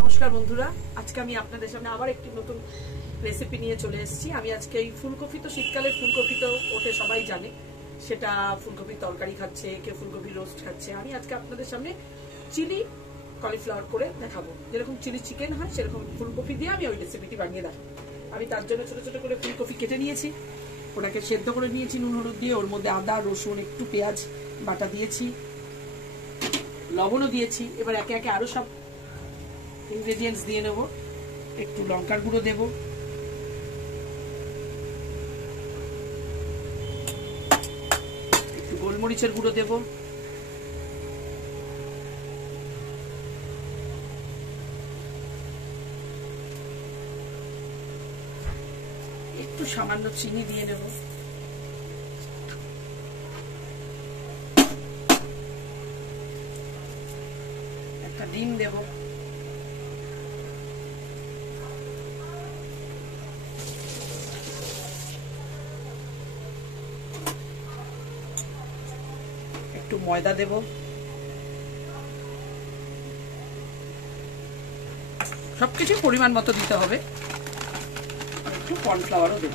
নমস্কার বন্ধুরা, আজকে আমি আপনাদের সামনে আবার একটি নতুন রেসিপি নিয়ে চলে এসেছি। আমি আজকে এই ফুলকপি, তো শীতকালে ফুলকপি তো ওঠে, সবাই জানে, সেটা ফুলকপির তরকারি খাচ্ছে, কেউ ফুলকপি রোস্ট খাচ্ছে। আমি আজকে আপনাদের সামনে চিলি কলিফ্লাওয়ার করে দেখাবো। যেরকম চিলি চিকেন হয় সেরকম ফুলকপি দিয়ে আমি ওই রেসিপিটি বানিয়ে দেখাবো। আমি তার জন্য ছোট ছোট করে ফুলকপি কেটে নিয়েছি, ওটাকে সেদ্ধ করে নিয়েছি নুন হলুদ দিয়ে। ওর মধ্যে আদা রসুন একটু পেঁয়াজ বাটা দিয়েছি, লবণও দিয়েছি। এবার একে একে আরো সব ইনগ্রেডিয়েন্টস দিয়ে নেব। একটু লঙ্কার গুঁড়ো দেব, একটু গোলমরিচের গুঁড়ো দেব, একটু সামান্য চিনি দিয়ে নেব, একটা ডিম দেব, একটু ময়দা দেব, সবকিছু পরিমাণ মতো দিতে হবে। আর একটু কর্নফ্লাওয়ারও দেব।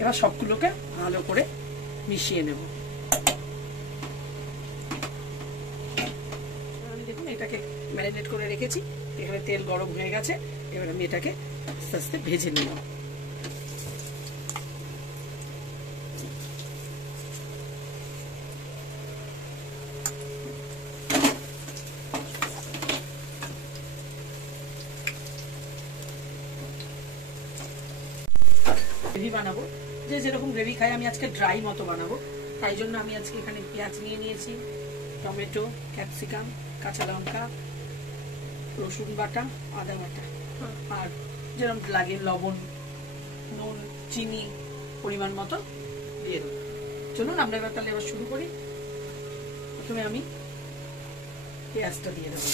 এবার সবগুলোকে ভালো করে মিশিয়ে নেব। আমি দেখুন এটাকে ম্যারিনেট করে রেখেছি, এখানে তেল গরম হয়ে গেছে। এবার আমি এটাকে আস্তে আস্তে ভেজে নেব। গ্রেভি বানাবো, যে যেরকম গ্রেভি খাই, আমি আজকে ড্রাই মতো বানাবো। তাই জন্য আমি আজকে এখানে পেঁয়াজ নিয়ে নিয়েছি, টমেটো, ক্যাপসিকাম, কাঁচা লঙ্কা, রসুন বাটা, আদা বাটা, আর যেরকম লাগে লবণ, নুন, চিনি পরিমাণ মতো দিয়ে দেবো। চলুন আমরা এবার তাহলে শুরু করি। প্রথমে আমি পেঁয়াজটা দিয়ে দেবো।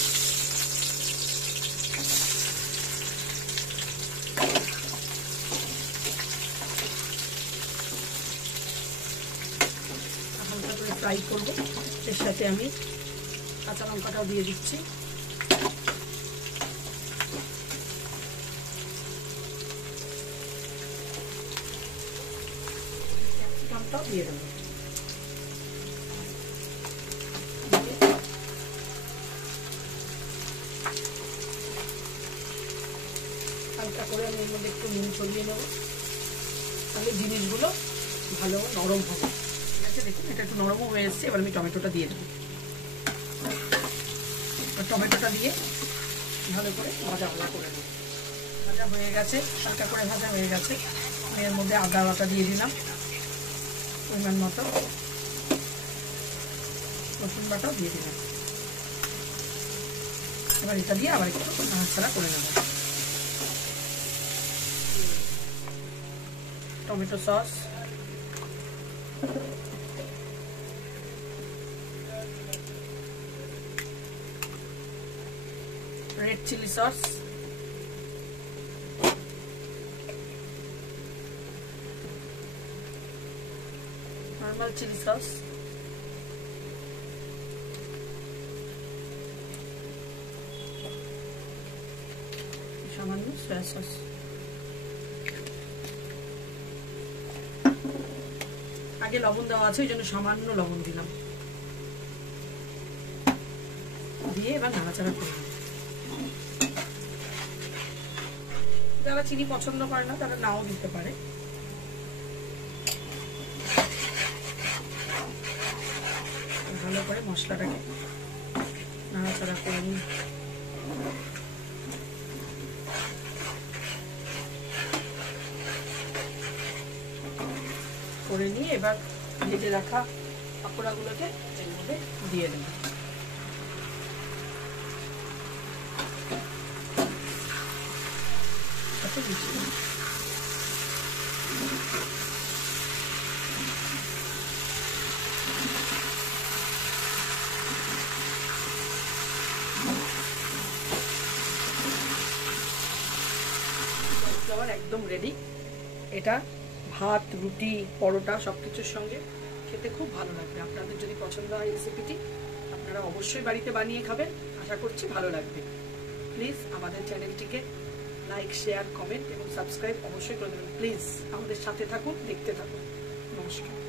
হালকা করে ফ্রাই করবো। এর সাথে আমি কাঁচা লঙ্কাটাও দিয়ে দিচ্ছি, ক্যাপসিকামটাও দিয়ে দেবো। হালকা করে আমি এর মধ্যে একটু নুন ছড়িয়ে নেবো, তাহলে জিনিসগুলো ভালো নরম হবে। ঠিক আছে, দেখুন এটা একটু নরমও হয়ে এসছে। এবার আমি টমেটোটা দিয়ে দেবো। টমেটোটা দিয়ে ভালো করে ভাজা করে নেব। ভাজা হয়ে গেছে, হালকা করে ভাজা হয়ে গেছে। আমি এর মধ্যে আদা বাটা দিয়ে দিলাম পরিমাণ মতো, রসুন বাটাও দিয়ে দিলাম। এবার এটা দিয়ে আবার একটু নাড়াচাড়া করে নেব। Tomato sauce, red chilli sauce, normal chilli sauce, সামান্য সয়া সস। আগে লবণ দেওয়া আছে, ওই জন্য সামান্য লবণ দিলাম। দিয়ে এবার নাড়াচাড়া করব। যারা চিনি পছন্দ করে না তারা নাও দিতে পারে। ভালো করে মশলাটাকে নাড়াচাড়া করে নিই। করে নিয়ে এবার ভেজে রাখা পাকোড়াগুলোকে এর মধ্যে দিয়ে দেব। একদম রেডি। এটা ভাত, রুটি, পরোটা সবকিছুর সঙ্গে খেতে খুব ভালো লাগবে। আপনাদের যদি পছন্দ হয় রেসিপিটি, আপনারা অবশ্যই বাড়িতে বানিয়ে খাবেন, আশা করছি ভালো লাগবে। প্লিজ আমাদের চ্যানেলটিকে লাইক, শেয়ার, কমেন্ট এবং সাবস্ক্রাইব অবশ্যই করে দেবেন। প্লিজ আমাদের সাথে থাকুন, দেখতে থাকুন। নমস্কার।